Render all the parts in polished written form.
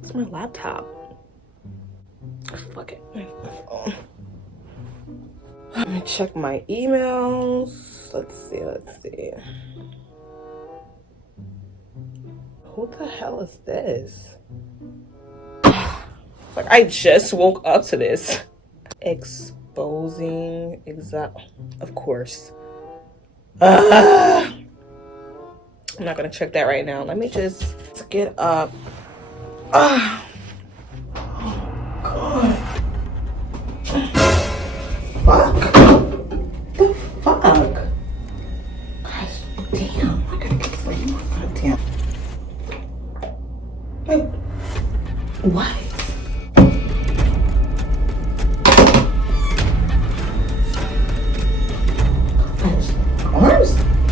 It's my laptop. Fuck it. Let me check my emails. Let's see. Who the hell is this? Like, I just woke up to this. Exposing of course. I'm not gonna check that right now. Let me just get up. Oh God. Fuck. The fuck? Gosh, damn. I gotta get sleep. God damn. Like, what?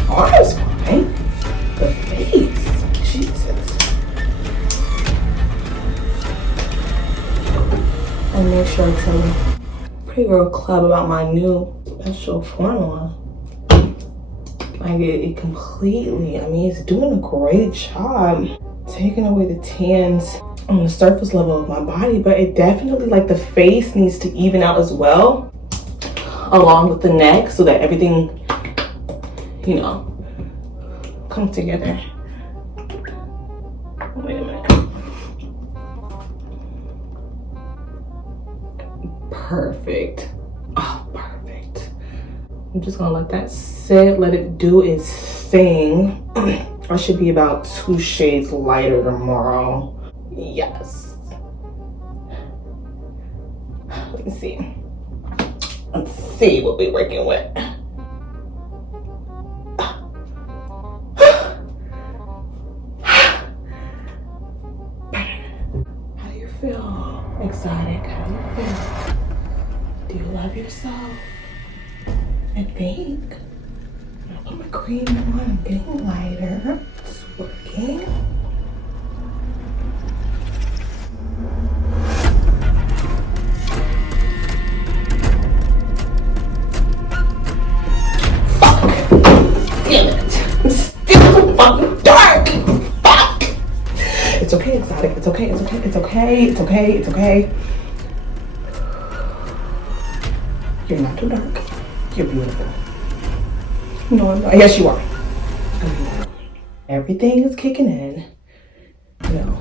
Arms fine. The face. Jesus. I make sure I tell the Pretty Girl Club about my new special formula. Like it completely, I mean, it's doing a great job taking away the tans on the surface level of my body, but it definitely, like, the face needs to even out as well, along with the neck, so that everything, you know, comes together. Wait a minute. Perfect. Oh, perfect. I'm just gonna let that sit, let it do its thing. I should be about 2 shades lighter tomorrow. Yes. Let me see. Let's see what we're working with. How do you feel? Exotic, how do you feel? Do you love yourself? I think. I'll put my cream on, I'm getting lighter. It's working. Fuck! Damn it! I'm still so fucking dark! Fuck! It's okay, Exotic. It's okay, it's okay, it's okay, it's okay, it's okay. You're not too dark. You're beautiful. No, I'm not. Yes, you are. Everything is kicking in. You know,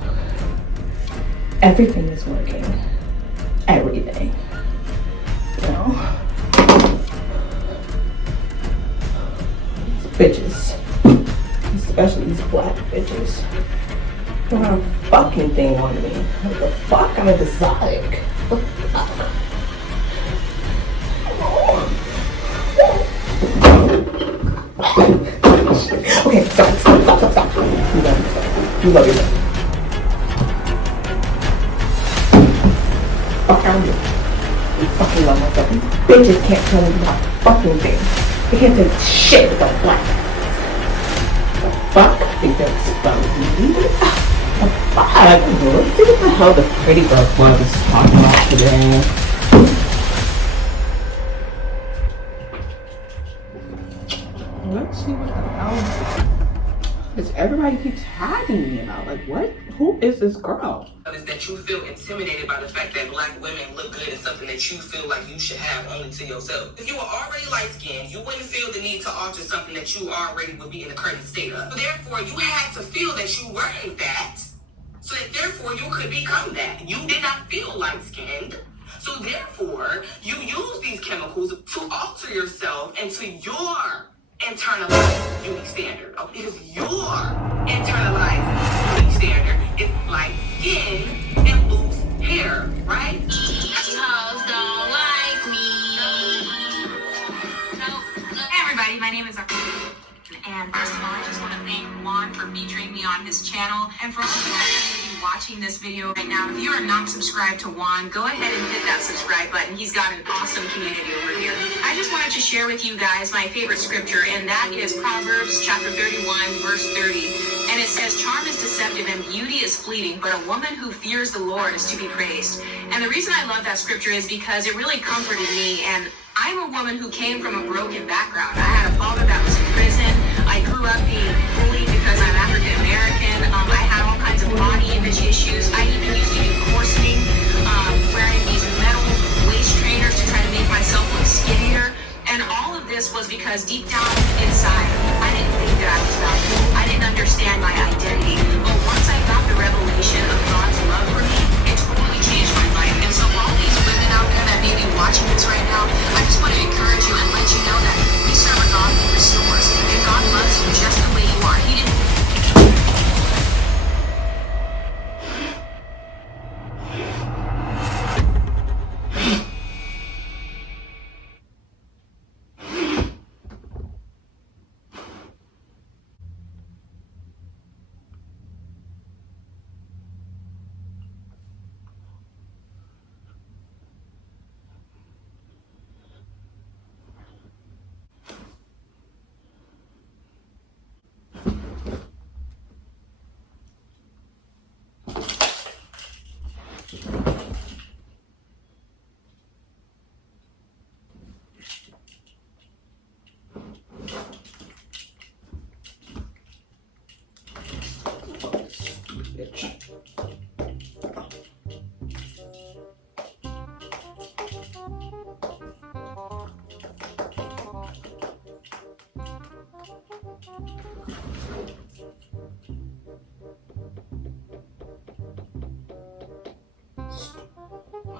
everything is working. Everything. You know? These bitches. Especially these black bitches. They don't have a fucking thing on me. What the fuck? I'm exotic. What the fuck? Okay, stop. You love yourself. Fuck out of here. I fucking love myself. These bitches can't tell me about fucking thing. They can't say shit about black asses. The fuck? I think that's about me. The fuck? Let's see what the hell the Pretty Girl Club is talking about today. Let's see what the hell is everybody keeps tagging me about. Like, what? Who is this girl? Is that you feel intimidated by the fact that black women look good is something that you feel like you should have only to yourself. If you were already light-skinned, you wouldn't feel the need to alter something that you already would be in a current state of. So therefore, you had to feel that you weren't that, so that therefore you could become that. You did not feel light-skinned. So therefore, you use these chemicals to alter yourself into your internalized unique standard. Because your internalized unique standard is light skin and loose hair, right? Hoes don't like me. No. Hey everybody, my name is and first of all, I just want to thank Juan for featuring me on his channel. And for all of you guys watching this video right now, if you are not subscribed to Juan, go ahead and hit that subscribe button. He's got an awesome community over here. I just wanted to share with you guys my favorite scripture, and that is Proverbs chapter 31, verse 30. And it says, charm is deceptive and beauty is fleeting, but a woman who fears the Lord is to be praised. And the reason I love that scripture is because it really comforted me and I'm a woman who came from a broken background. I had a father that was in prison. I grew up being bullied because I'm African American. I had all kinds of body image issues. I even used to do corseting, wearing these metal waist trainers to try to make myself look skinnier. And all of this was because deep down inside, I didn't think that I was valuable. I didn't understand my identity. But once I got the revelation of God's love for me, it totally changed my life. And so all these women out there that may be watching this right now, I just want to encourage you and let you know that we serve a God who restores. And God loves you just the way you are. He didn't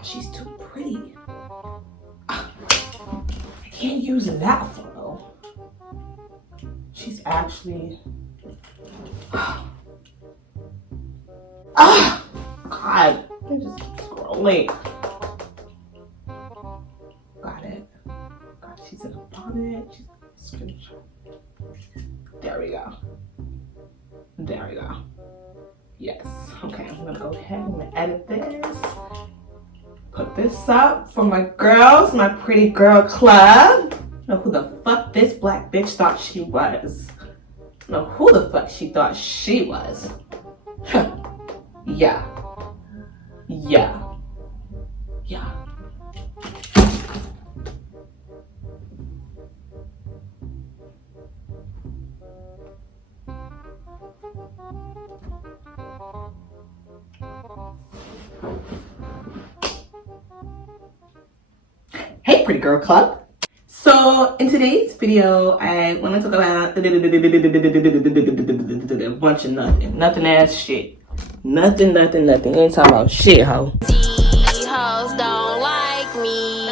She's too pretty. I can't use that photo. She's actually... God. I just keep scrolling. Got it. God, she's in a bonnet. She's in a screenshot. There we go. There we go. Yes. Okay, I'm gonna go ahead and edit this. Put this up for my girls, my pretty girl club. I don't know who the fuck this black bitch thought she was. I don't know who the fuck she thought she was. Huh. Yeah. Yeah. Yeah. Hey, pretty girl club. So in today's video, I want to talk about a bunch of nothing ass shit. Nothing. You ain't talking about shit, ho. These hoes don't like me.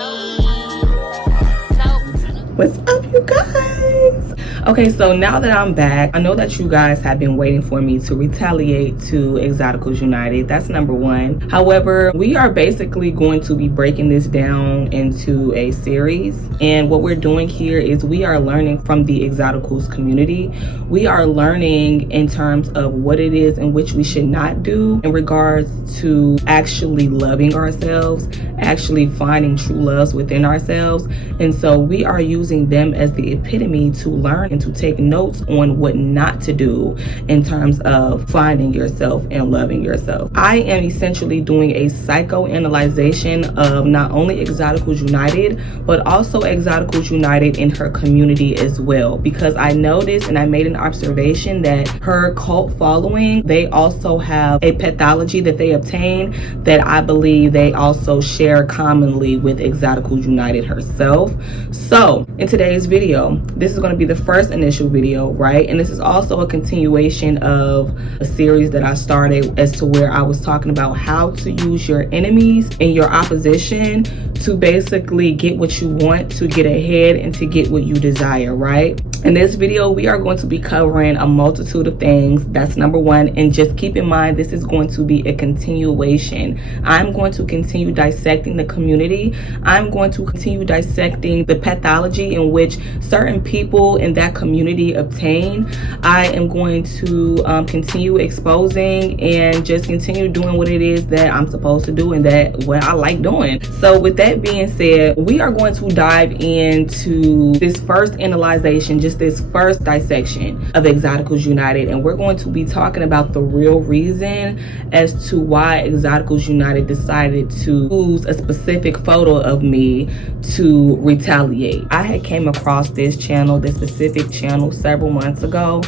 What's up, you guys? Okay, so now that I'm back, I know that you guys have been waiting for me to retaliate to Exoticals United. That's number one. However, we are basically going to be breaking this down into a series. And what we're doing here is we are learning from the Exoticals community. We are learning in terms of what it is in which we should not do in regards to actually loving ourselves, actually finding true loves within ourselves. And so we are using them as the epitome to learn and to take notes on what not to do in terms of finding yourself and loving yourself. I am essentially doing a psychoanalyzation of not only Exoticals United, but also Exoticals United in her community as well, because I noticed and I made an observation that her cult following, they also have a pathology that they obtain that I believe they also share commonly with Exoticals United herself. So in today's video, this is going to be the first initial video, right? And this is also a continuation of a series that I started as to where I was talking about how to use your enemies and your opposition to basically get what you want, to get ahead, and to get what you desire, right? In this video, we are going to be covering a multitude of things. That's number one. And just keep in mind, this is going to be a continuation. I'm going to continue dissecting the community. I'm going to continue dissecting the pathology in which certain people in that community obtain. I am going to continue exposing and just continue doing what it is that I'm supposed to do and that what I like doing. So with that that being said, we are going to dive into this first analyzation, just this first dissection of Exoticals United, and we're going to be talking about the real reason as to why Exoticals United decided to use a specific photo of me to retaliate. I had came across this specific channel several months ago,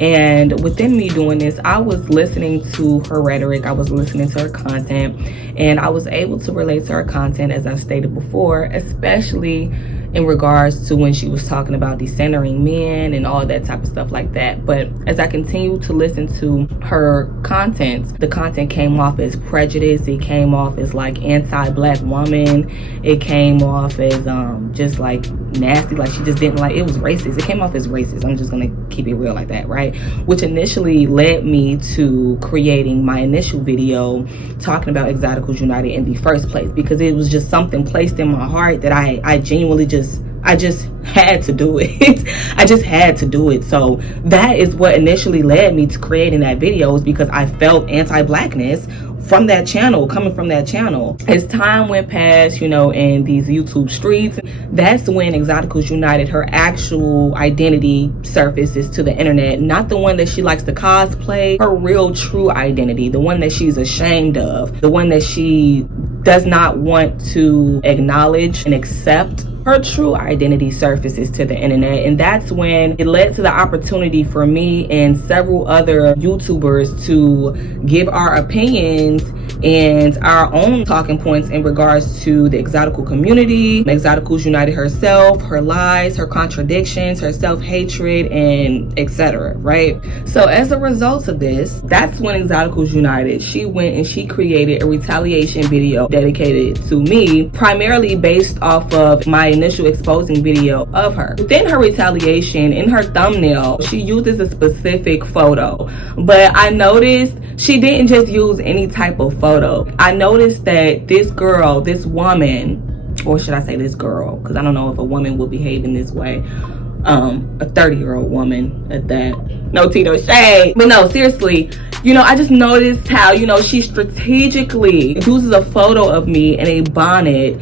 and within me doing this, I was listening to her rhetoric, I was listening to her content, and I was able to relate to her content, as I stated before, especially in regards to when she was talking about decentering men and all that type of stuff like that. But as I continued to listen to her content, the content came off as prejudice, it came off as like anti-black woman, it came off as just like nasty, like she just didn't like, it was racist, it came off as racist. I'm just gonna keep it real like that, right? Which initially led me to creating my initial video talking about Exoticals United in the first place, because it was just something placed in my heart that I genuinely I just had to do it. I just had to do it. So that is what initially led me to creating that video, is because I felt anti-blackness from that channel, coming from that channel. As time went past, you know, in these YouTube streets, that's when Exoticals United, her actual identity surfaces to the internet, not the one that she likes to cosplay, her real true identity, the one that she's ashamed of, the one that she does not want to acknowledge and accept. Her true identity surfaces to the internet, and that's when it led to the opportunity for me and several other YouTubers to give our opinions and our own talking points in regards to the exotical community, Exoticals United herself, her lies, her contradictions, her self-hatred, and etc. right? So as a result of this, that's when Exoticals United, she went and she created a retaliation video dedicated to me, primarily based off of my initial exposing video of her. Within her retaliation, in her thumbnail, she uses a specific photo, but I noticed she didn't just use any type of photo. I noticed that this girl, this woman, or should I say this girl, because I don't know if a woman will behave in this way, a 30-year-old woman at that, no tea, no shade, but no, seriously, you know, I just noticed how, you know, she strategically uses a photo of me in a bonnet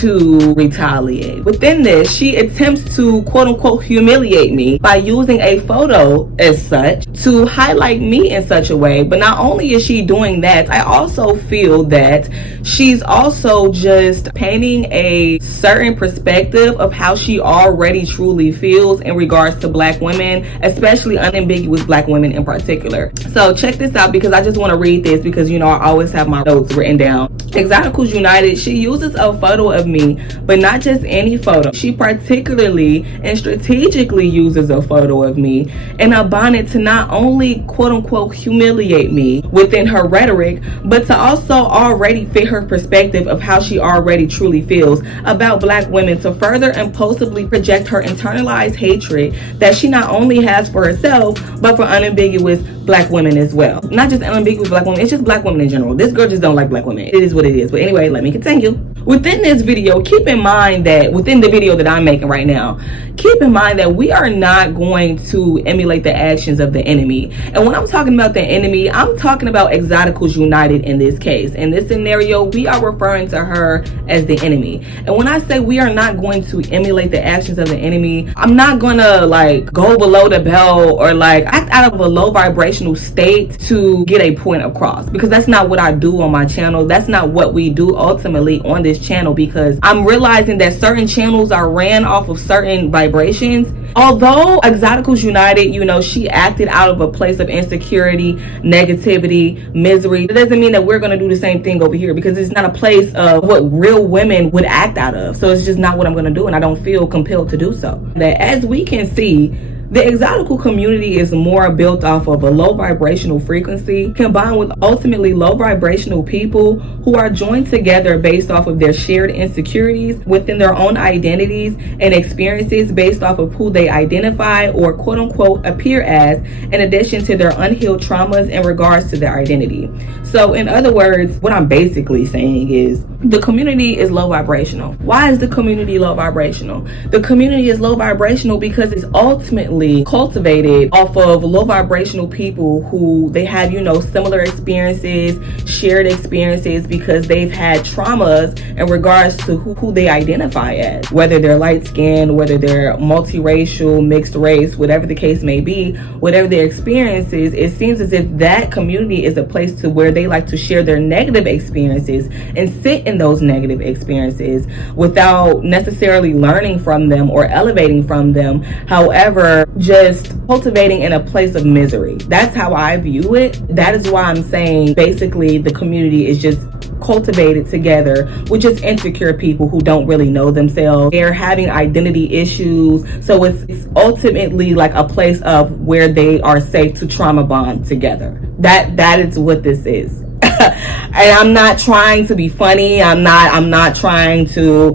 to retaliate. Within this, she attempts to quote unquote humiliate me by using a photo as such to highlight me in such a way. But not only is she doing that, I also feel that she's also just painting a certain perspective of how she already truly feels in regards to black women, especially unambiguous black women in particular. So check this out, because I just want to read this, because you know I always have my notes written down. Exoticals United, she uses a photo of me, but not just any photo. She particularly and strategically uses a photo of me in a bonnet to not only quote unquote humiliate me within her rhetoric, but to also already fit her perspective of how she already truly feels about black women, to further impulsively project her internalized hatred that she not only has for herself, but for unambiguous black women as well. Not just unambiguous black women, it's just black women in general. This girl just don't like black women. It is what it is. But anyway, let me continue. Within this video, keep in mind that within the video that I'm making right now, keep in mind that we are not going to emulate the actions of the enemy. And when I'm talking about the enemy, I'm talking about Exoticals United in this case. In this scenario, we are referring to her as the enemy. And when I say we are not going to emulate the actions of the enemy, I'm not gonna like go below the belt or like act out of a low vibrational state to get a point across, because that's not what I do on my channel. That's not what we do ultimately on this channel, because I'm realizing that certain channels are ran off of certain vibrations. Although Exoticals United, you know, she acted out of a place of insecurity, negativity, misery, it doesn't mean that we're going to do the same thing over here, because it's not a place of what real women would act out of. So it's just not what I'm going to do, and I don't feel compelled to do so. That as we can see, the exotical community is more built off of a low vibrational frequency combined with ultimately low vibrational people who are joined together based off of their shared insecurities within their own identities and experiences based off of who they identify or quote unquote appear as, in addition to their unhealed traumas in regards to their identity. So in other words, what I'm basically saying is the community is low vibrational. Why is the community low vibrational? The community is low vibrational because it's ultimately basically cultivated off of low vibrational people who they have, you know, similar experiences, shared experiences, because they've had traumas in regards to who they identify as, whether they're light skinned, whether they're multiracial, mixed race, whatever the case may be, whatever their experience is. It seems as if that community is a place to where they like to share their negative experiences and sit in those negative experiences without necessarily learning from them or elevating from them. However, just cultivating in a place of misery. That's how I view it. That is why I'm saying basically the community is just cultivated together with just insecure people who don't really know themselves. They're having identity issues. So it's ultimately like a place of where they are safe to trauma bond together. That is what this is. And I'm not trying to be funny. I'm not trying to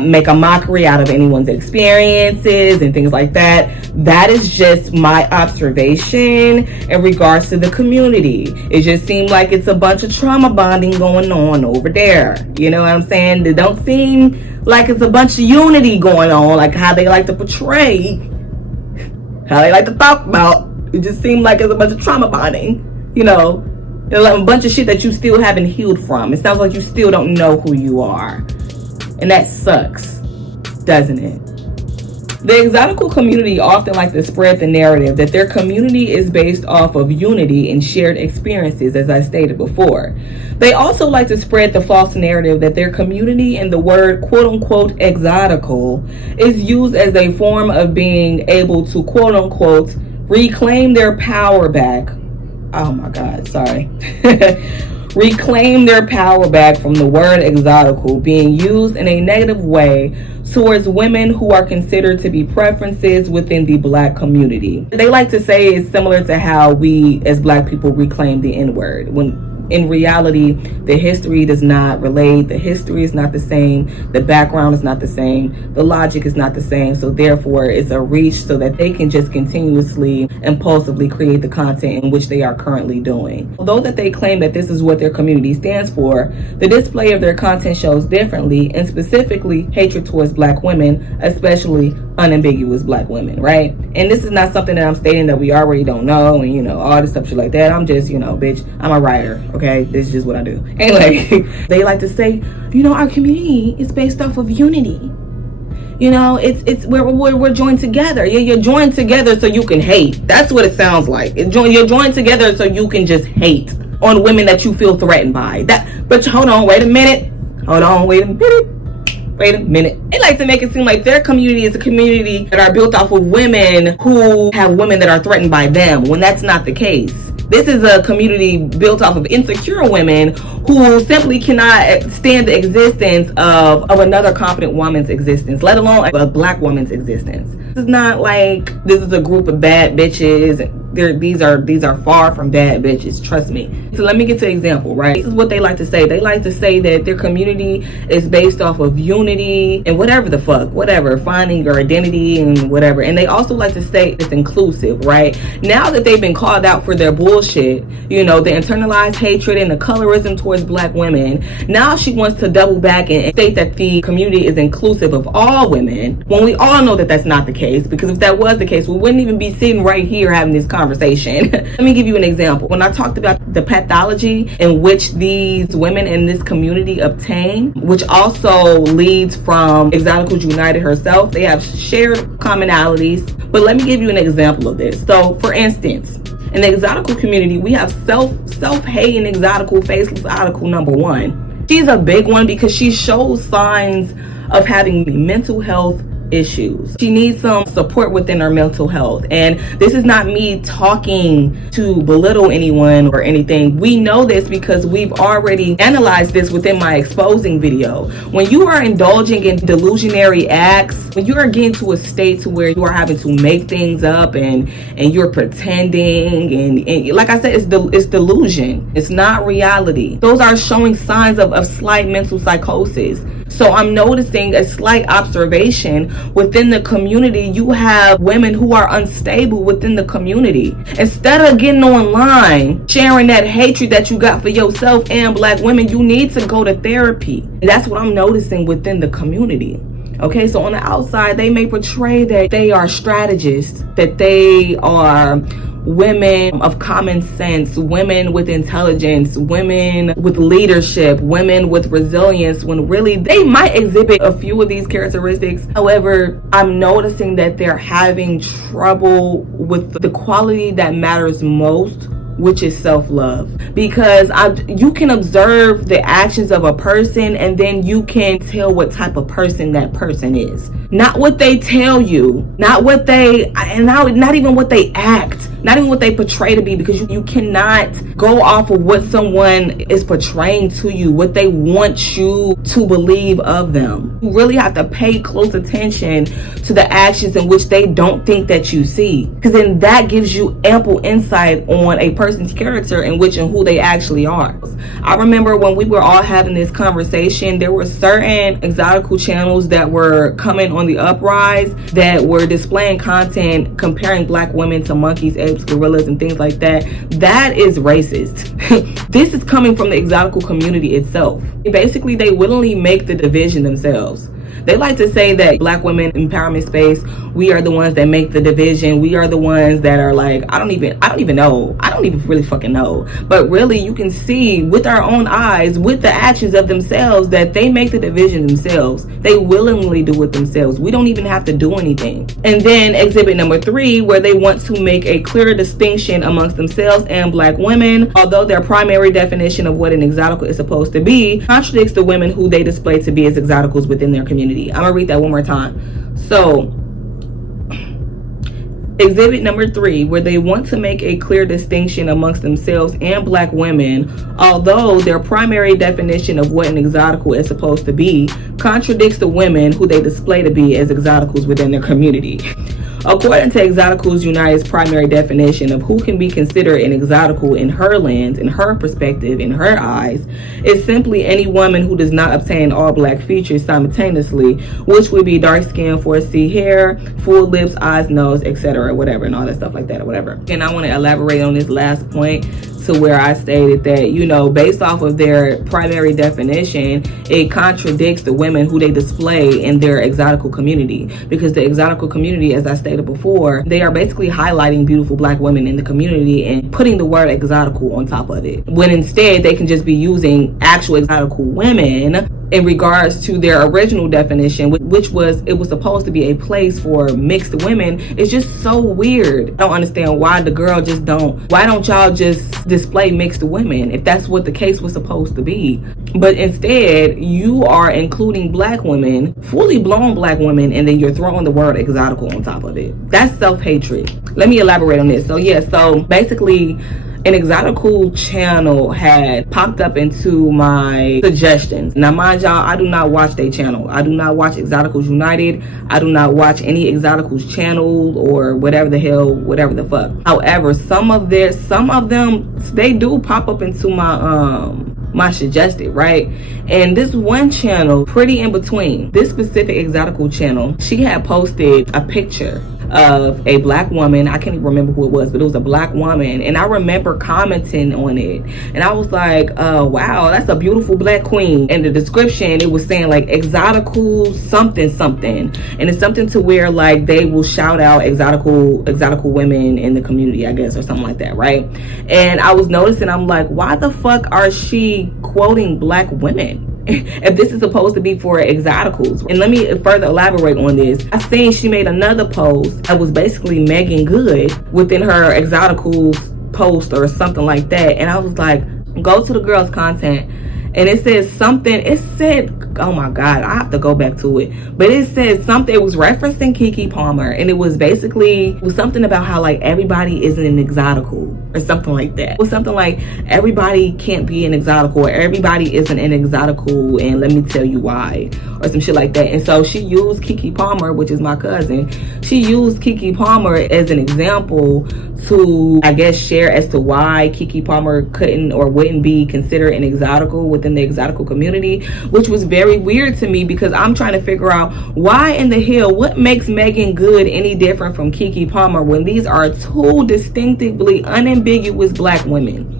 make a mockery out of anyone's experiences and things like that. That is just my observation in regards to the community. It just seemed like it's a bunch of trauma bonding going on over there. You know what I'm saying? It don't seem like it's a bunch of unity going on, like how they like to portray, how they like to talk about. It just seemed like it's a bunch of trauma bonding, you know. A bunch of shit that you still haven't healed from. It sounds like you still don't know who you are. And that sucks, doesn't it? The exotical community often like to spread the narrative that their community is based off of unity and shared experiences, as I stated before. They also like to spread the false narrative that their community and the word quote-unquote exotical is used as a form of being able to quote-unquote reclaim their power back. Oh my God, sorry. Reclaim their power back from the word exotical being used in a negative way towards women who are considered to be preferences within the Black community. They like to say it's similar to how we as Black people reclaim the N-word, when in reality, the history does not relate. The history is not the same. The background is not the same. The logic is not the same. So therefore, it's a reach so that they can just continuously, impulsively create the content in which they are currently doing. Although that they claim that this is what their community stands for, the display of their content shows differently, and specifically hatred towards Black women, especially unambiguous Black women, right? And this is not something that I'm stating that we already don't know, and you know, all this stuff shit like that. I'm just, you know, bitch, I'm a writer, okay? This is just what I do. Anyway, they like to say, you know, our community is based off of unity. You know, it's we're joined together. You're joined together so you can hate. That's what it sounds like. You're joined together so you can just hate on women that you feel threatened by. But hold on, wait a minute. Wait a minute. They like to make it seem like their community is a community that are built off of women who have women that are threatened by them, when that's not the case. This is a community built off of insecure women who simply cannot stand the existence of another confident woman's existence, let alone a Black woman's existence. This is not like this is a group of bad bitches. These are far from bad bitches, trust me. So let me get to an example, right? This is what they like to say. They like to say that their community is based off of unity and whatever the fuck, whatever, finding your identity and whatever. And they also like to say it's inclusive, right? Now that they've been called out for their bullshit, you know, the internalized hatred and the colorism towards Black women, now she wants to double back and state that the community is inclusive of all women, when we all know that that's not the case. Because if that was the case, we wouldn't even be sitting right here having this conversation. Let me give you an example. When I talked about the pathology in which these women in this community obtain, which also leads from Exoticals United herself, they have shared commonalities. But let me give you an example of this. So, for instance, in the exotical community, we have self-hating exotical, faceless exotical number one. She's a big one because she shows signs of having mental health issues. She needs some support within her mental health. And this is not me talking to belittle anyone or anything. We know this because we've already analyzed this within my exposing video. When you are indulging in delusionary acts, when you are getting to a state to where you are having to make things up and you're pretending and like I said, it's delusion. It's not reality. Those are showing signs of slight mental psychosis. So I'm noticing a slight observation within the community. You have women who are unstable within the community. Instead of getting online, sharing that hatred that you got for yourself and Black women, you need to go to therapy. And that's what I'm noticing within the community. Okay, so on the outside, they may portray that they are strategists, that they are women of common sense, women with intelligence, women with leadership, women with resilience, when really they might exhibit a few of these characteristics. However, I'm noticing that they're having trouble with the quality that matters most, which is self-love. Because you can observe the actions of a person and then you can tell what type of person that person is. Not what they tell you, not what they, and not even what they act, not even what they portray to be, because you cannot go off of what someone is portraying to you, what they want you to believe of them. You really have to pay close attention to the actions in which they don't think that you see, because then that gives you ample insight on a person's character and which and who they actually are. I remember when we were all having this conversation, there were certain exotical channels that were coming on the uprise that were displaying content comparing black women to monkeys, apes, gorillas, and things like that. That is racist. This is coming from the exotical community itself. Basically, they willingly make the division themselves. They like to say that black women empowerment space, we are the ones that make the division. We are the ones that are like, I don't even know. I don't even really fucking know. But really, you can see with our own eyes, with the actions of themselves, that they make the division themselves. They willingly do it themselves. We don't even have to do anything. And then exhibit number 3, where they want to make a clear distinction amongst themselves and black women, although their primary definition of what an exotical is supposed to be contradicts the women who they display to be as exoticals within their community. I'm gonna read that one more time. So exhibit number 3, where they want to make a clear distinction amongst themselves and black women, although their primary definition of what an exotical is supposed to be contradicts the women who they display to be as exoticals within their community. According to Exoticals United's primary definition of who can be considered an exotical in her lens, in her perspective, in her eyes, is simply any woman who does not obtain all black features simultaneously, which would be dark skin, 4C hair, full lips, eyes, nose, etc., whatever, and all that stuff like that, or whatever. And I want to elaborate on this last point, to where I stated that, you know, based off of their primary definition, it contradicts the women who they display in their exotical community, because the exotical community, as I stated before, they are basically highlighting beautiful black women in the community and putting the word exotical on top of it, when instead they can just be using actual exotical women in regards to their original definition, which was, it was supposed to be a place for mixed women. It's just so weird. I don't understand why why don't y'all just display mixed women if that's what the case was supposed to be? But instead, you are including black women, fully blown black women, and then you're throwing the word exotical on top of it. That's self-hatred. Let me elaborate on this. So basically, an exotical channel had popped up into my suggestions. Now, mind y'all, I do not watch their channel. I do not watch Exoticals United. I do not watch any Exoticals channel or whatever the hell, whatever the fuck. However, some of them, they do pop up into my suggested, right? And this one channel, Pretty In Between, this specific exotical channel, she had posted a picture of a black woman. I can't even remember who it was, but it was a black woman, and I remember commenting on it, and I was like, wow, that's a beautiful black queen. In the description, it was saying like exotical something, and it's something to where like they will shout out exotical women in the community, I guess, or something like that, right? And I was noticing, I'm like, why the fuck are she quoting black women if this is supposed to be for exoticals? And let me further elaborate on this. I seen she made another post that was basically Megan Good within her exoticals post or something like that, and I was like, go to the girl's content, and it says something, it said, oh my god, I have to go back to it, but it said something, it was referencing Keke Palmer, and it was something about how like everybody isn't an exotical or something like that. It was something like everybody can't be an exotical, or everybody isn't an exotical, and let me tell you why, or some shit like that. And so she used Keke Palmer, which is my cousin, she used Keke Palmer as an example to, I guess, share as to why Keke Palmer couldn't or wouldn't be considered an exotical within the exotical community, which was very weird to me, because I'm trying to figure out why in the hell, what makes Megan Good any different from Keke Palmer when these are two distinctively unambiguous black women.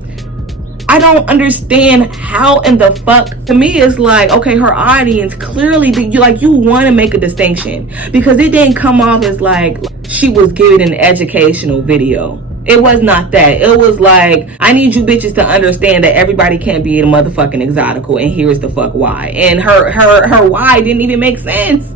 I don't understand how in the fuck. To me, it's like, okay, her audience clearly, you want to make a distinction, because it didn't come off as like she was giving an educational video. It was not that. It was like, I need you bitches to understand that everybody can't be a motherfucking exotical, and here's the fuck why. And her why didn't even make sense.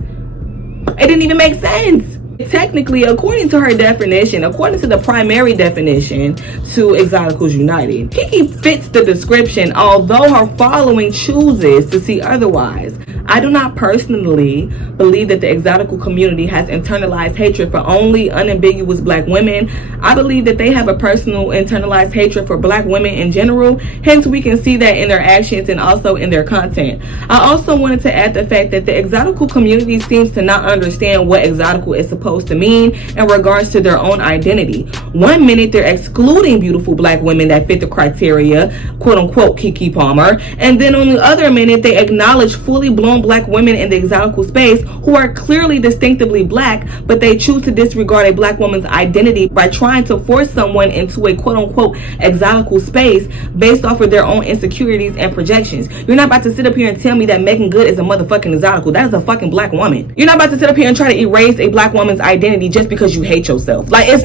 It didn't even make sense. Technically, according to her definition, according to the primary definition to Exoticals United, Kiki fits the description, although her following chooses to see otherwise. I do not personally believe that the exotical community has internalized hatred for only unambiguous black women. I believe that they have a personal internalized hatred for black women in general. Hence, we can see that in their actions and also in their content. I also wanted to add the fact that the exotical community seems to not understand what exotical is supposed to mean in regards to their own identity. One minute they're excluding beautiful black women that fit the criteria, quote unquote Kiki Palmer, and then on the other minute they acknowledge fully blown black women in the exotical space who are clearly distinctively black, but they choose to disregard a black woman's identity by trying to force someone into a quote unquote exotical space based off of their own insecurities and projections. You're not about to sit up here and tell me that Megan Good is a motherfucking exotical. That is a fucking black woman. You're not about to sit up here and try to erase a black woman's identity just because you hate yourself. Like, it's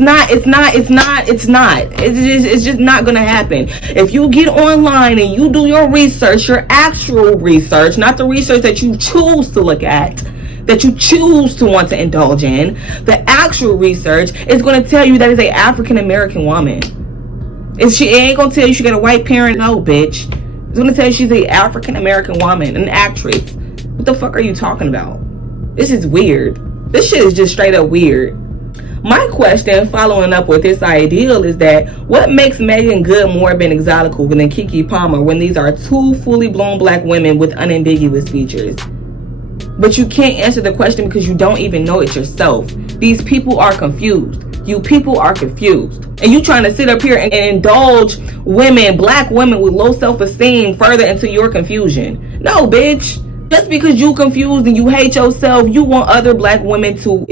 just not gonna happen. If you get online and you do your research, your actual research, not the research that you choose to look at, that you choose to want to indulge in, the actual research is going to tell you that is a African American woman. It ain't going to tell you she got a white parent. No, bitch. It's going to tell you she's a African American woman, an actress. What the fuck are you talking about? This is weird. This shit is just straight up weird. My question, following up with this ideal, is that what makes Megan Good more of an exotical than Kiki Palmer when these are two fully blown black women with unambiguous features? But you can't answer the question because you don't even know it yourself. These people are confused. You people are confused. And you trying to sit up here and indulge women, black women with low self-esteem further into your confusion. No, bitch. Just because you confused and you hate yourself, you want black women to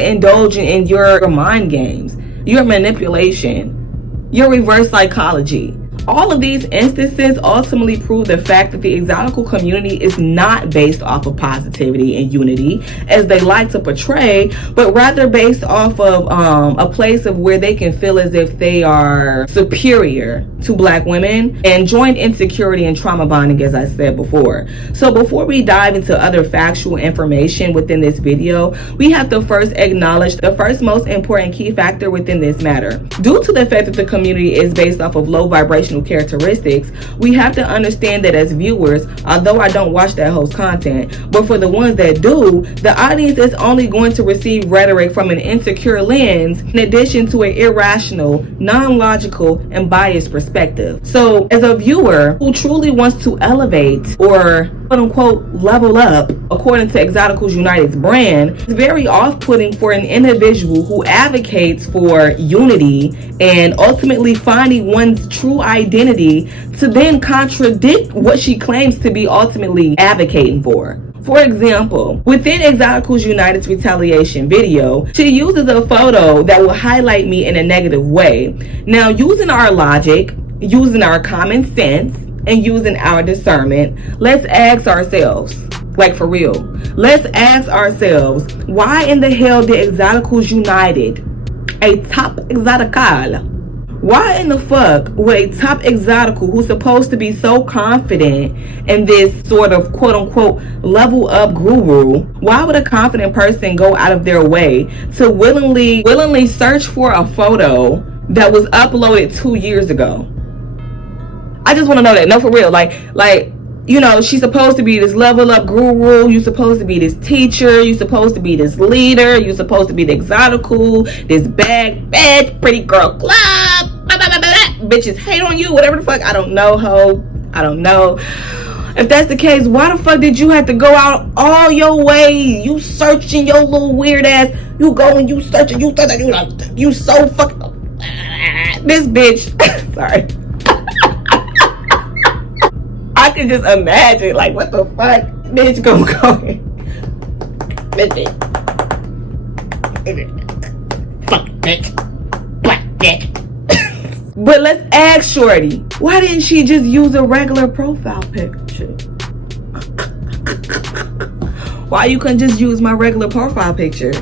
indulge in your mind games, your manipulation, your reverse psychology. All of these instances ultimately prove the fact that the exotical community is not based off of positivity and unity, as they like to portray, but rather based off of a place of where they can feel as if they are superior to black women, and joint insecurity and trauma bonding, as I said before. So before we dive into other factual information within this video, we have to first acknowledge the first most important key factor within this matter. Due to the fact that the community is based off of low vibrational characteristics, we have to understand that as viewers, although I don't watch that host content, but for the ones that do, the audience is only going to receive rhetoric from an insecure lens, in addition to an irrational, non-logical, and biased perspective. So as a viewer who truly wants to elevate or quote unquote level up according to Exoticals United's brand, it's very off-putting for an individual who advocates for unity and ultimately finding one's true identity to then contradict what she claims to be ultimately advocating for. For example, within Exoticals United's Retaliation video, she uses a photo that will highlight me in a negative way. Now, using our logic, using our common sense, and using our discernment, let's ask ourselves, like for real, let's ask ourselves, why in the hell did Exoticals United, a top exotical, why in the fuck would a top exotical who's supposed to be so confident in this sort of quote unquote level up guru, why would a confident person go out of their way to willingly search for a photo that was uploaded 2 years ago? I just want to know that. No, for real. Like, you know, she's supposed to be this level up guru. You're supposed to be this teacher. You're supposed to be this leader. You're supposed to be the exotical, this bad pretty girl club. Blah, blah, blah, blah, blah. Bitches hate on you. Whatever the fuck. I don't know, ho. I don't know. If that's the case, why the fuck did you have to go out all your way? You searching your little weird ass. You go and you searching. You so fucking. This bitch. Sorry. I can just imagine, like, what the fuck? Bitch, go. Bitch. Fuck, bitch. Black bitch. But let's ask Shorty, why didn't she just use a regular profile picture? Why you couldn't just use my regular profile picture?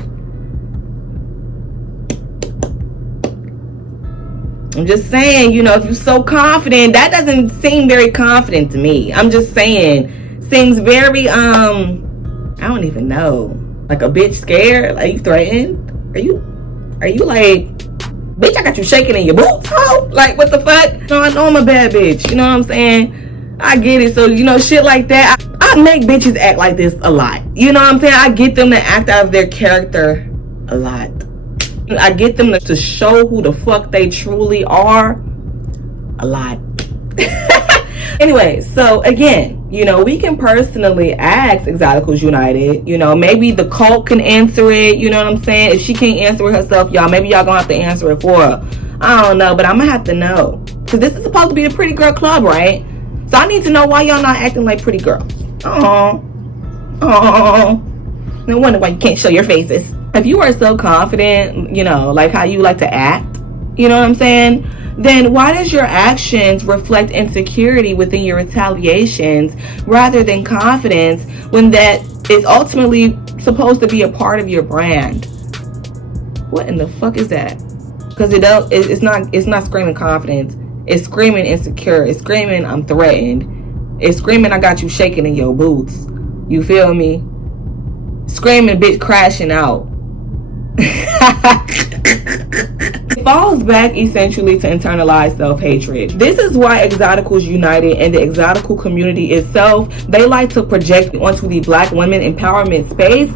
I'm just saying, you know, if you're so confident, that doesn't seem very confident to me. I'm just saying, seems very, I don't even know. Like a bitch scared? Like you threatened? Are you like, bitch, I got you shaking in your boots, ho? Like, what the fuck? No, I know I'm a bad bitch. You know what I'm saying? I get it. So, you know, shit like that. I make bitches act like this a lot. You know what I'm saying? I get them to act out of their character a lot. I get them to show who the fuck they truly are a lot. Anyway, so again, you know, we can personally ask Exoticals United. You know, maybe the cult can answer it. You know what I'm saying? If she can't answer it herself, y'all, maybe y'all gonna have to answer it for her. I don't know, but I'm gonna have to know. Because this is supposed to be the pretty girl club, right? So I need to know why y'all not acting like pretty girls. No wonder why you can't show your faces. If you are so confident, you know, like how you like to act, you know what I'm saying? Then why does your actions reflect insecurity within your retaliations rather than confidence when that is ultimately supposed to be a part of your brand? What in the fuck is that? Because it's not screaming confidence. It's screaming insecure. It's screaming I'm threatened. It's screaming I got you shaking in your boots. You feel me? Screaming bitch crashing out. It falls back essentially to internalized self-hatred. This is why Exoticals United and the exotical community itself, they like to project onto the black women empowerment space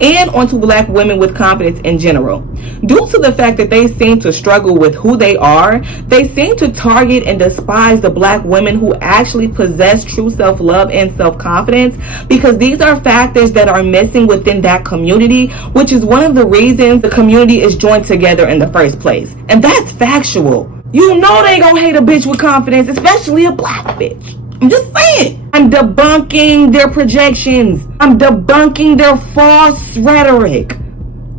and onto black women with confidence in general. Due to the fact that they seem to struggle with who they are, they seem to target and despise the black women who actually possess true self-love and self-confidence, because these are factors that are missing within that community, which is one of the reasons the community is joined together in the first place. And that's factual. You know they gonna hate a bitch with confidence, especially a black bitch. I'm just saying. I'm debunking their projections. I'm debunking their false rhetoric.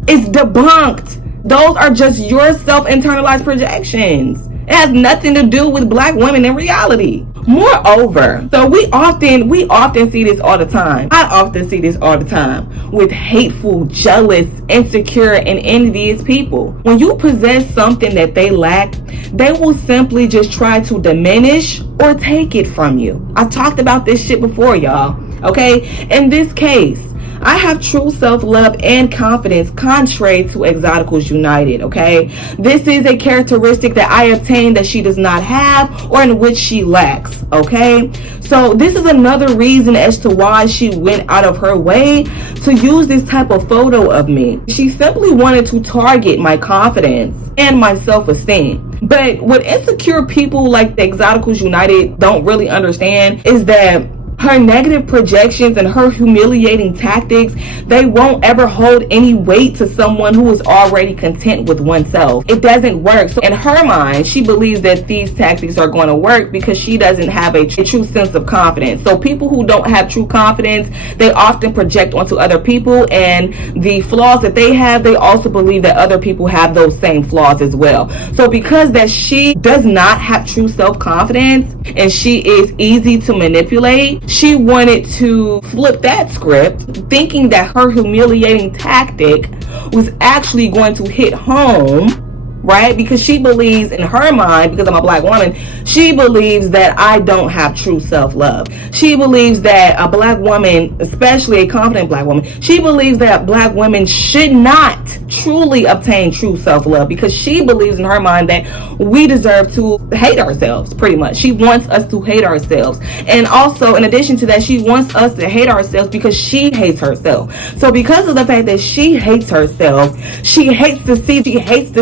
It's debunked. Those are just your self-internalized projections. It has nothing to do with black women in reality. Moreover, so we often see this all the time. I often see this all the time with hateful, jealous, insecure, and envious people. When you possess something that they lack, they will simply just try to diminish or take it from you. I've talked about this shit before, y'all. Okay? In this case, I have true self-love and confidence contrary to Exoticals United, okay? This is a characteristic that I obtained that she does not have or in which she lacks, okay? So this is another reason as to why she went out of her way to use this type of photo of me. She simply wanted to target my confidence and my self-esteem. But what insecure people like the Exoticals United don't really understand is that her negative projections and her humiliating tactics, they won't ever hold any weight to someone who is already content with oneself. It doesn't work. So in her mind, she believes that these tactics are going to work because she doesn't have a true sense of confidence. So people who don't have true confidence, they often project onto other people, and the flaws that they have, they also believe that other people have those same flaws as well. So because that she does not have true self-confidence and she is easy to manipulate, she wanted to flip that script, thinking that her humiliating tactic was actually going to hit home, right? Because she believes in her mind, because I'm a black woman, she believes that I don't have true self-love. She believes that a black woman, especially a confident black woman, she believes that black women should not truly obtain true self-love, because she believes in her mind that we deserve to hate ourselves, pretty much. She wants us to hate ourselves. And also, in addition to that, she wants us to hate ourselves because she hates herself. So because of the fact that she hates herself, she hates to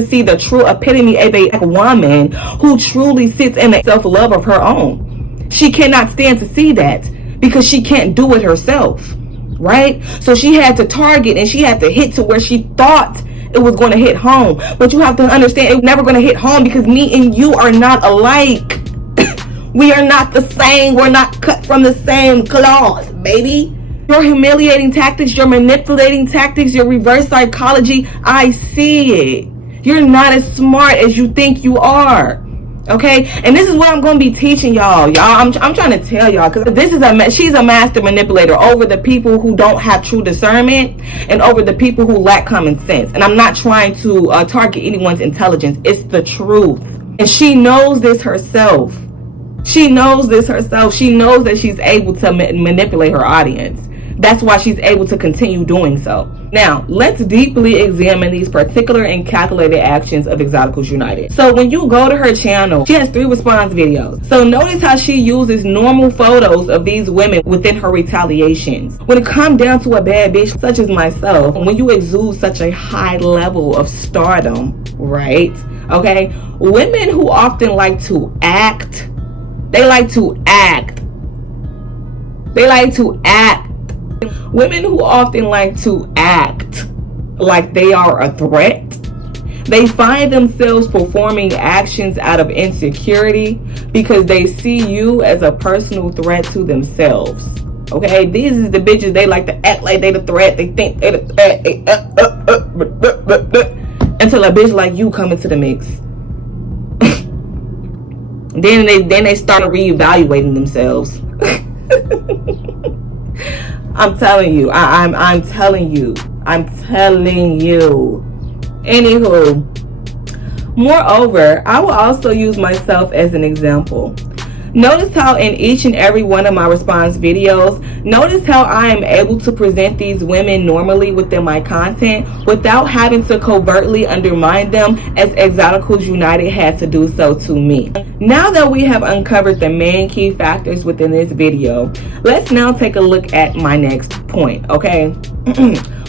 see the true epitome of a black woman who truly sits in a self-love of her own. She cannot stand to see that because she can't do it herself, right? So she had to target and she had to hit to where she thought it was going to hit home. But you have to understand, it's never going to hit home because me and you are not alike. We are not the same. We're not cut from the same cloth, baby. Your humiliating tactics, your manipulating tactics, your reverse psychology, I see it. You're not as smart as you think you are. Okay, and this is what I'm going to be teaching y'all. I'm trying to tell y'all, because she's a master manipulator over the people who don't have true discernment and over the people who lack common sense. And I'm not trying to target anyone's intelligence. It's the truth, and she knows this herself. She knows this herself. She knows that she's able to manipulate her audience. That's why she's able to continue doing so. Now, let's deeply examine these particular and calculated actions of Exoticals United. So when you go to her channel, she has 3 response videos. So notice how she uses normal photos of these women within her retaliations. When it comes down to a bad bitch such as myself, when you exude such a high level of stardom, right? Okay, women who often like to act, they like to act. Women who often like to act like they are a threat, they find themselves performing actions out of insecurity because they see you as a personal threat to themselves. Okay, these is the bitches, they like to act like they the threat. They think they the threat. Until a bitch like you come into the mix. then they start reevaluating themselves. I'm telling you. I'm telling you. Anywho, moreover, I will also use myself as an example. Notice how in each and every one of my response videos, notice how I am able to present these women normally within my content without having to covertly undermine them as Exoticals United had to do so to me. Now that we have uncovered the main key factors within this video, let's now take a look at my next point, okay?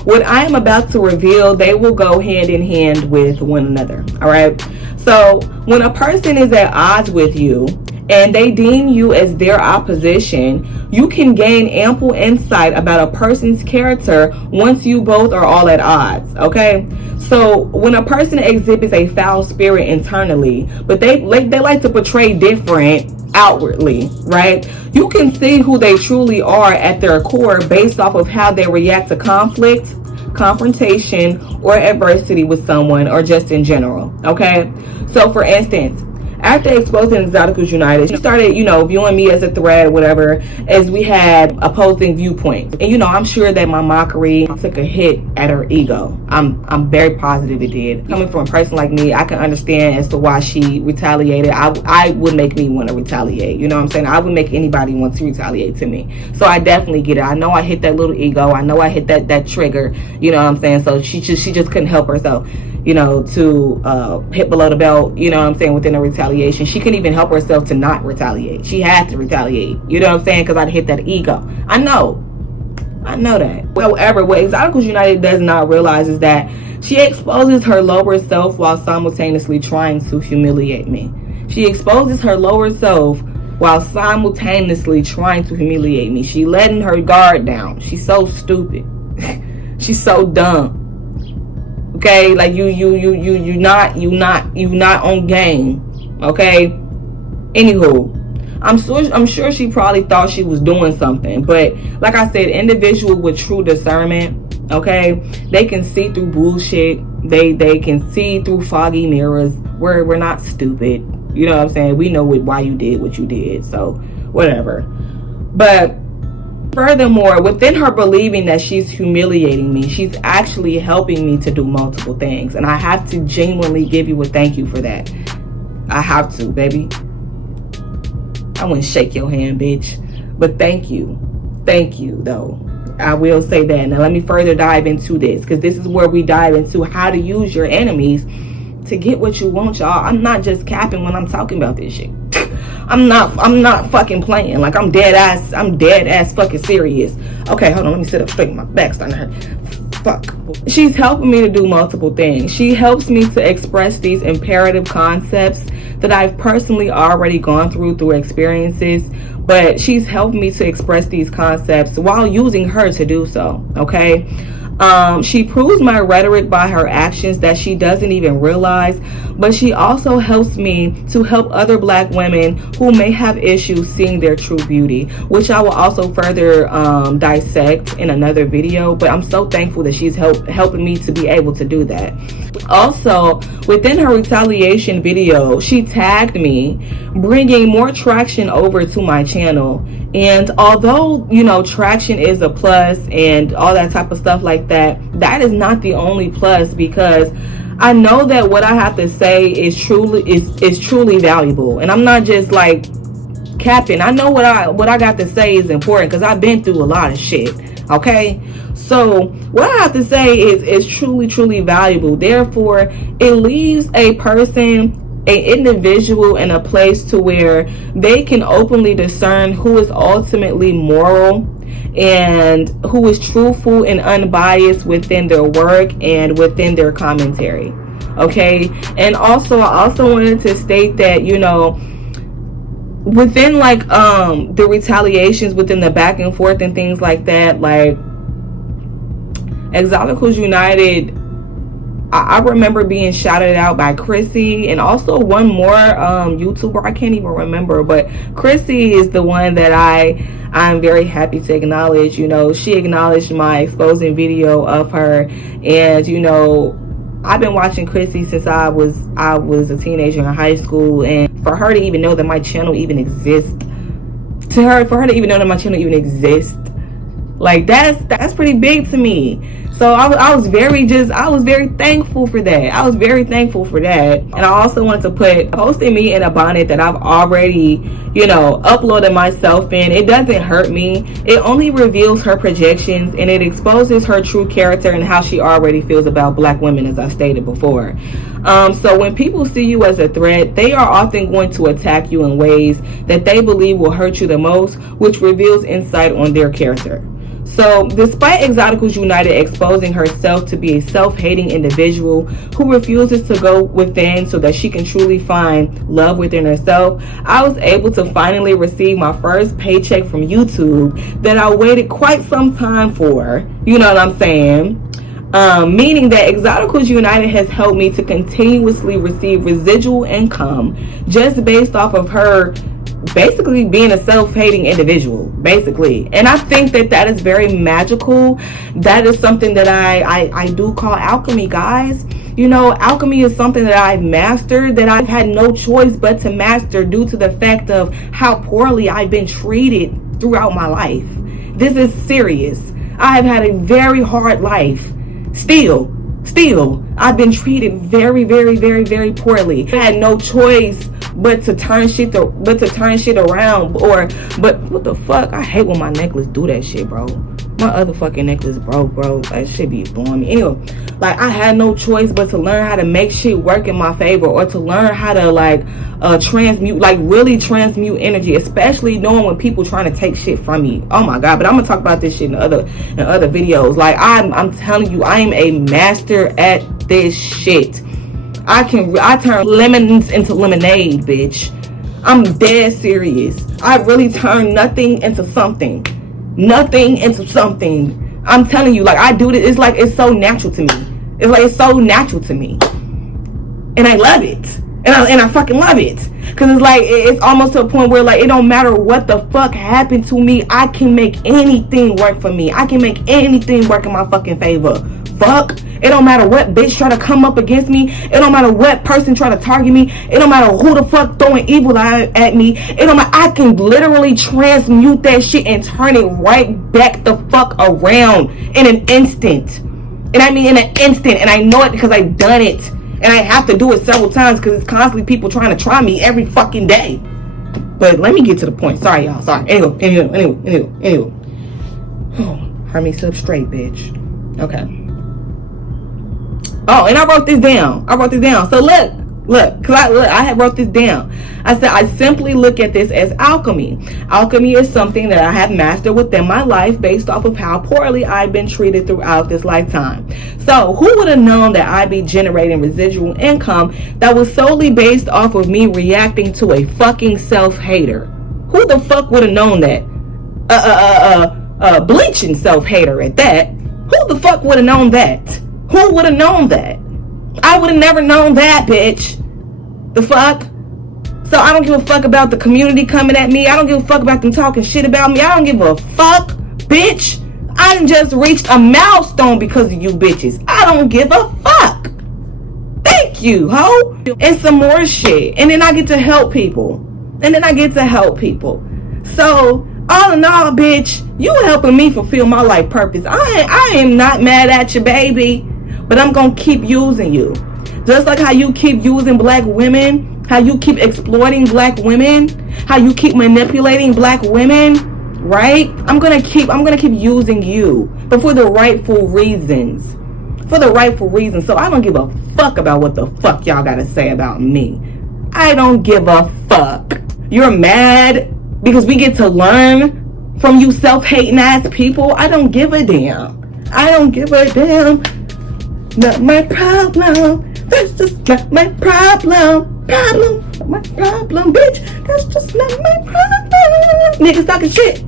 What I am about to reveal, they will go hand in hand with one another, all right? So when a person is at odds with you, and they deem you as their opposition, you can gain ample insight about a person's character once you both are all at odds, okay? So when a person exhibits a foul spirit internally, but they like to portray different outwardly, right? You can see who they truly are at their core based off of how they react to conflict, confrontation, or adversity with someone, or just in general, okay? So for instance, after exposing Exoticals United, she started, viewing me as a threat, whatever, as we had opposing viewpoints. And, I'm sure that my mockery took a hit at her ego. I'm very positive it did. Coming from a person like me, I can understand as to why she retaliated. I would make me want to retaliate. You know what I'm saying? I would make anybody want to retaliate to me. So I definitely get it. I know I hit that little ego. I know I hit that trigger. You know what I'm saying? So she just couldn't help herself, to hit below the belt, within a retaliation. She couldn't even help herself to not retaliate. She had to retaliate. You know what I'm saying? Because I'd hit that ego. I know that. However, what Exoticals United does not realize is that she exposes her lower self while simultaneously trying to humiliate me. She exposes her lower self while simultaneously trying to humiliate me. She letting her guard down. She's so stupid. She's so dumb. Okay, like you not on game. Okay. Anywho, I'm sure she probably thought she was doing something, but like I said, individual with true discernment, okay, they can see through bullshit. They can see through foggy mirrors. We're not stupid. You know what I'm saying? We know why you did what you did. So whatever. But furthermore, within her believing that she's humiliating me, she's actually helping me to do multiple things. And I have to genuinely give you a thank you for that. I have to, baby. I wouldn't shake your hand, bitch. But thank you. Thank you, though. I will say that. Now, let me further dive into this, because this is where we dive into how to use your enemies to get what you want, y'all. I'm not just capping when I'm talking about this shit. I'm not fucking playing. Like, I'm dead ass fucking serious. Okay, hold on. Let me sit up straight. My back's starting to hurt. Fuck. She's helping me to do multiple things. She helps me to express these imperative concepts that I've personally already gone through experiences, but she's helped me to express these concepts while using her to do so, okay? She proves my rhetoric by her actions that she doesn't even realize, but she also helps me to help other Black women who may have issues seeing their true beauty, which I will also further dissect in another video. But I'm so thankful that she's helping me to be able to do that. Also, within her retaliation video, she tagged me, bringing more traction over to my channel. And although, you know, traction is a plus and all that type of stuff like that, that is not the only plus, because I know that what I have to say is truly valuable. And I'm not just like capping. I know what I got to say is important, because I've been through a lot of shit. Okay, so what I have to say is truly valuable. Therefore, it leaves a person, an individual, in a place to where they can openly discern who is ultimately moral and who is truthful and unbiased within their work and within their commentary. Okay, and also I also wanted to state that, you know, within like the retaliations, within the back and forth and things like that, like Exoticals United, I remember being shouted out by Chrissy and also one more YouTuber, I can't even remember, but Chrissy is the one that I'm very happy to acknowledge. You know, she acknowledged my exposing video of her, and you know, I've been watching Chrissy since I was a teenager in high school, and for her to even know that my channel even exists, like that's pretty big to me. So I was very thankful for that. And I also wanted to put posting me in a bonnet that I've already, you know, uploaded myself in. It doesn't hurt me. It only reveals her projections, and it exposes her true character and how she already feels about black women, as I stated before. So when people see you as a threat, they are often going to attack you in ways that they believe will hurt you the most, which reveals insight on their character. So despite Exoticals United exposing herself to be a self-hating individual who refuses to go within so that she can truly find love within herself, I was able to finally receive my first paycheck from YouTube that I waited quite some time for. You know what I'm saying? Meaning that Exoticals United has helped me to continuously receive residual income just based off of her basically being a self-hating individual, basically. And I think that is very magical. That is something that I do call alchemy, guys. You know, alchemy is something that I've mastered, that I've had no choice but to master due to the fact of how poorly I've been treated throughout my life. This is serious. I have had a very hard life. Still, I've been treated very poorly. I had no choice but to turn shit around. But what the fuck? I hate when my necklace do that shit, bro. My other fucking necklace broke, bro. That shit be blowing me. Anyway, like, I had no choice but to learn how to make shit work in my favor, or to learn how to really transmute energy, especially knowing when people trying to take shit from me. Oh my god! But I'm gonna talk about this shit in other videos. Like, I'm telling you, I am a master at this shit. I turn lemons into lemonade, bitch. I'm dead serious. I really turn nothing into something. I'm telling you, like, I do this. It's like, it's so natural to me. And I love it. And I fucking love it. Because it's like, it's almost to a point where, like, it don't matter what the fuck happened to me. I can make anything work for me. I can make anything work in my fucking favor. Fuck. It don't matter what bitch try to come up against me. It don't matter what person try to target me. It don't matter who the fuck throwing evil at me. It don't matter. I can literally transmute that shit and turn it right back the fuck around in an instant. And I mean in an instant. And I know it because I've done it. And I have to do it several times because it's constantly people trying to try me every fucking day. But let me get to the point. Sorry, y'all. Sorry. Anyway. Oh, heard me sub straight, bitch. Okay. Oh, and I wrote this down. So look, because I had wrote this down. I said, I simply look at this as alchemy. Alchemy is something that I have mastered within my life based off of how poorly I've been treated throughout this lifetime. So who would have known that I'd be generating residual income that was solely based off of me reacting to a fucking self-hater? Who the fuck would have known that? Bleaching self-hater at that. Who the fuck would have known that? Who would have known that? I would have never known that, bitch. The fuck? So I don't give a fuck about the community coming at me. I don't give a fuck about them talking shit about me. I don't give a fuck, bitch. I done just reached a milestone because of you bitches. I don't give a fuck. Thank you, ho, and some more shit. And then I get to help people. So all in all, bitch, you helping me fulfill my life purpose. I am not mad at you, baby, but I'm gonna keep using you. Just like how you keep using black women, how you keep exploiting black women, how you keep manipulating black women, right? I'm gonna keep using you, but for the rightful reasons. So I don't give a fuck about what the fuck y'all gotta say about me. I don't give a fuck. You're mad because we get to learn from you self-hating ass people? I don't give a damn. Not my problem. That's just not my problem. Not my problem, bitch. That's just not my problem. Niggas talking shit.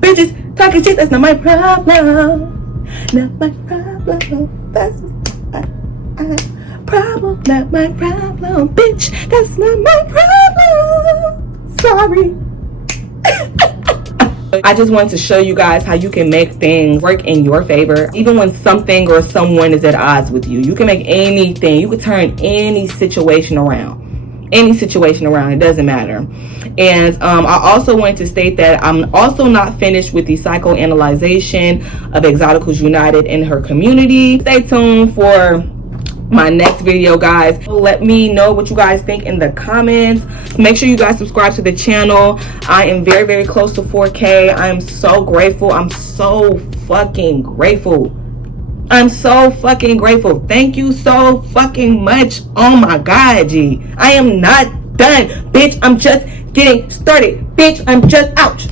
Bitches talking shit. That's not my problem. Not my problem. That's not my problem. Not my problem, bitch. That's not my problem. Sorry. I just wanted to show you guys how you can make things work in your favor. Even when something or someone is at odds with you, you can make anything, you can turn any situation around. It doesn't matter. And I also wanted to state that I'm also not finished with the psychoanalyzation of Exoticals United in her community. Stay tuned for my next video, guys. Let me know what you guys think in the comments. Make sure you guys subscribe to the channel. I am very, very close to 4K. I am so grateful. I'm so fucking grateful. Thank you so fucking much. Oh my god, G. I am not done, bitch. I'm just getting started, bitch. I'm just ouch.